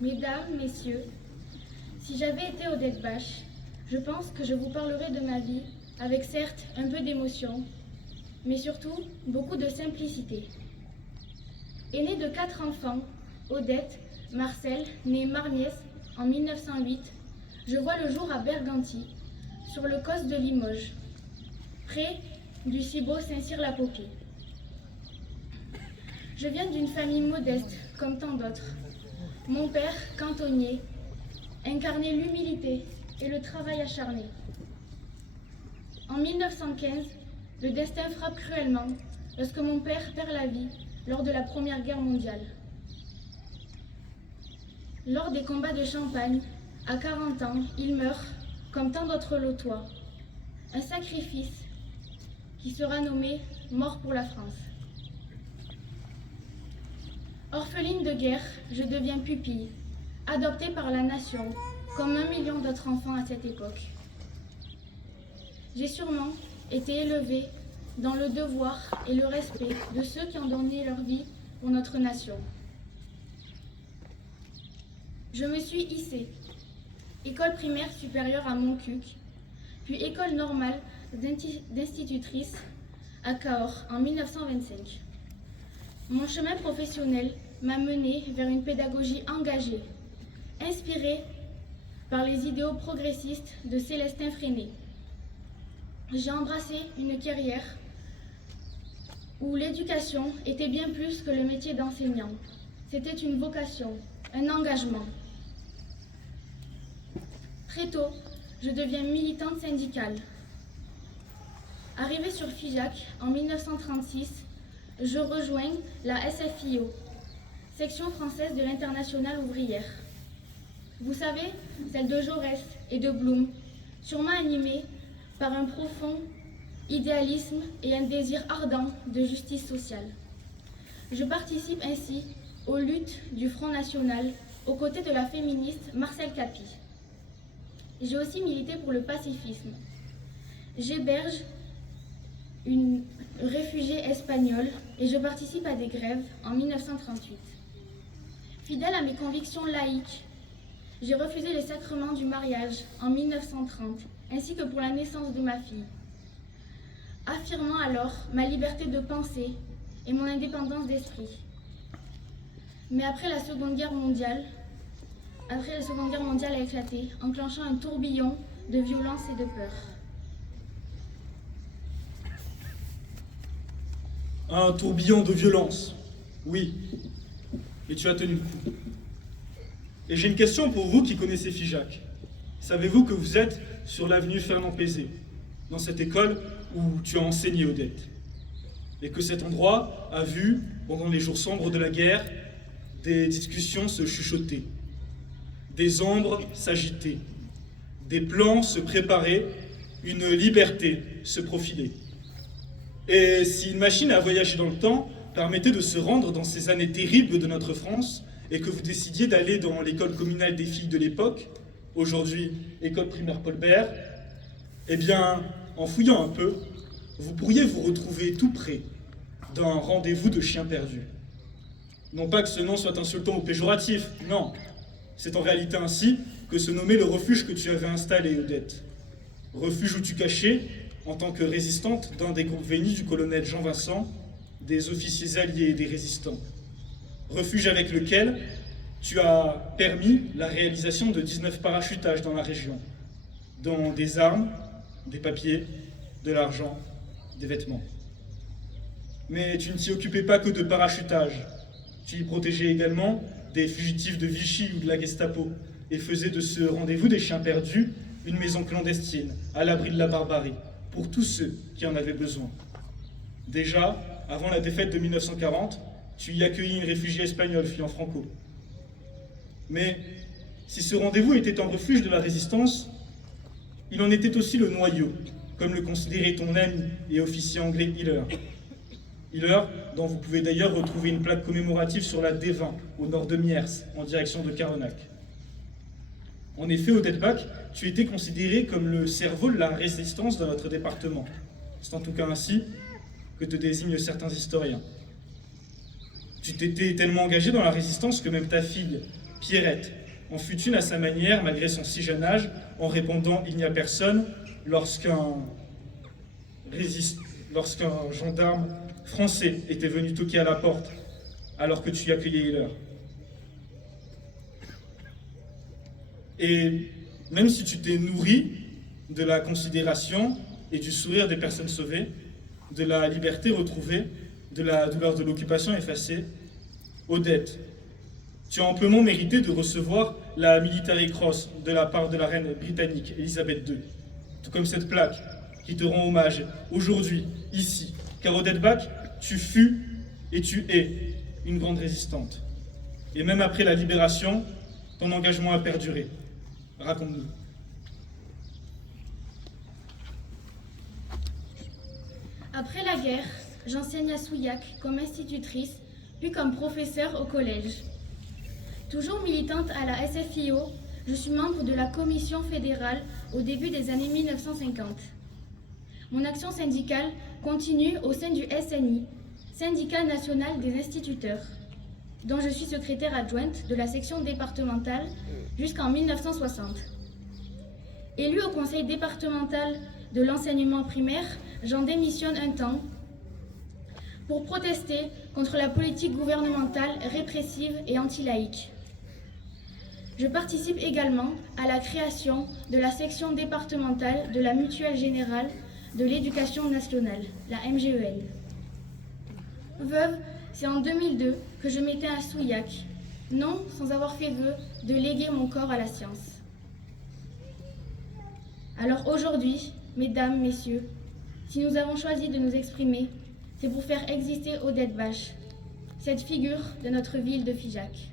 Mesdames, Messieurs, si j'avais été Odette Bache, je pense que je vous parlerais de ma vie avec certes un peu d'émotion, mais surtout beaucoup de simplicité. Aînée de 4 enfants, Odette Marcel, née Marmiès en 1908, je vois le jour à Berganti, sur le causse de Limoges, près du si beau Saint-Cyr-la-Popée. Je viens d'une famille modeste, comme tant d'autres. Mon père, cantonnier, incarnait l'humilité et le travail acharné. En 1915, le destin frappe cruellement lorsque mon père perd la vie lors de la Première Guerre mondiale. Lors des combats de Champagne, à 40 ans, il meurt, comme tant d'autres lotois. Un sacrifice qui sera nommé « Mort pour la France ». Orpheline de guerre, je deviens pupille, adoptée par la nation, comme 1 million d'autres enfants à cette époque. J'ai sûrement été élevée dans le devoir et le respect de ceux qui ont donné leur vie pour notre nation. Je me suis hissée, école primaire supérieure à Montcuq, puis école normale d'institutrice à Cahors en 1925. Mon chemin professionnel m'a menée vers une pédagogie engagée, inspirée par les idéaux progressistes de Célestin Freinet. J'ai embrassé une carrière où l'éducation était bien plus que le métier d'enseignant. C'était une vocation, un engagement. Très tôt, je deviens militante syndicale. Arrivée sur Figeac en 1936, je rejoins la SFIO, section française de l'Internationale ouvrière. Vous savez, celle de Jaurès et de Blum, sûrement animée par un profond idéalisme et un désir ardent de justice sociale. Je participe ainsi aux luttes du Front National aux côtés de la féministe Marcel Capi. J'ai aussi milité pour le pacifisme. J'héberge une réfugiée espagnole et je participe à des grèves en 1938. Fidèle à mes convictions laïques, j'ai refusé les sacrements du mariage en 1930, ainsi que pour la naissance de ma fille, affirmant alors ma liberté de penser et mon indépendance d'esprit. Mais après la Seconde Guerre mondiale a éclaté, enclenchant un tourbillon de violence et de peur. Un tourbillon de violence, oui, et tu as tenu le coup. Et j'ai une question pour vous qui connaissez Figeac. Savez-vous que vous êtes sur l'avenue Fernand Pézé, dans cette école où tu as enseigné, Odette, et que cet endroit a vu, pendant les jours sombres de la guerre, des discussions se chuchoter, des ombres s'agiter, des plans se préparer, une liberté se profiler. Et si une machine à voyager dans le temps permettait de se rendre dans ces années terribles de notre France, et que vous décidiez d'aller dans l'école communale des filles de l'époque, aujourd'hui école primaire Paul Bert, eh bien, en fouillant un peu, vous pourriez vous retrouver tout près d'un rendez-vous de chiens perdus. Non pas que ce nom soit insultant ou péjoratif, non. C'est en réalité ainsi que se nommait le refuge que tu avais installé, Odette. Refuge où tu cachais, en tant que résistante d'un des groupes vénis du colonel Jean Vincent, des officiers alliés et des résistants. Refuge avec lequel tu as permis la réalisation de 19 parachutages dans la région, dont des armes, des papiers, de l'argent, des vêtements. Mais tu ne t'y occupais pas que de parachutage. Tu y protégeais également des fugitifs de Vichy ou de la Gestapo et faisais de ce rendez-vous des chiens perdus une maison clandestine, à l'abri de la barbarie, pour tous ceux qui en avaient besoin. Déjà, avant la défaite de 1940, tu y accueillis une réfugiée espagnole fuyant Franco. Mais si ce rendez-vous était un refuge de la résistance, il en était aussi le noyau, comme le considérait ton ami et officier anglais Hiller. Hiller, dont vous pouvez d'ailleurs retrouver une plaque commémorative sur la D20, au nord de Miers, en direction de Carennac. En effet, Odette Bache, tu étais considéré comme le cerveau de la résistance dans notre département. C'est en tout cas ainsi que te désignent certains historiens. Tu t'étais tellement engagé dans la résistance que même ta fille, Pierrette en fut une à sa manière, malgré son si jeune âge, en répondant « Il n'y a personne » lorsqu'un gendarme français était venu toquer à la porte alors que tu y accueillais Hiller. Et même si tu t'es nourri de la considération et du sourire des personnes sauvées, de la liberté retrouvée, de la douleur de l'occupation effacée, Odette, tu as amplement mérité de recevoir la Military Cross de la part de la reine britannique Elisabeth II, tout comme cette plaque qui te rend hommage aujourd'hui, ici, car Odette Bach, tu fus et tu es une grande résistante. Et même après la libération, ton engagement a perduré. Raconte-nous. Après la guerre, j'enseigne à Souillac comme institutrice, puis comme professeure au collège. Toujours militante à la SFIO, je suis membre de la commission fédérale au début des années 1950. Mon action syndicale continue au sein du SNI, Syndicat national des instituteurs, dont je suis secrétaire adjointe de la section départementale jusqu'en 1960. Élue au conseil départemental de l'enseignement primaire, j'en démissionne un temps pour protester contre la politique gouvernementale répressive et anti-laïque. Je participe également à la création de la section départementale de la Mutuelle Générale de l'Éducation nationale, la MGEL. Veuve, c'est en 2002 que je m'éteins à Souillac, non sans avoir fait vœu de léguer mon corps à la science. Alors aujourd'hui, mesdames, messieurs, si nous avons choisi de nous exprimer, c'est pour faire exister Odette Bach, cette figure de notre ville de Figeac.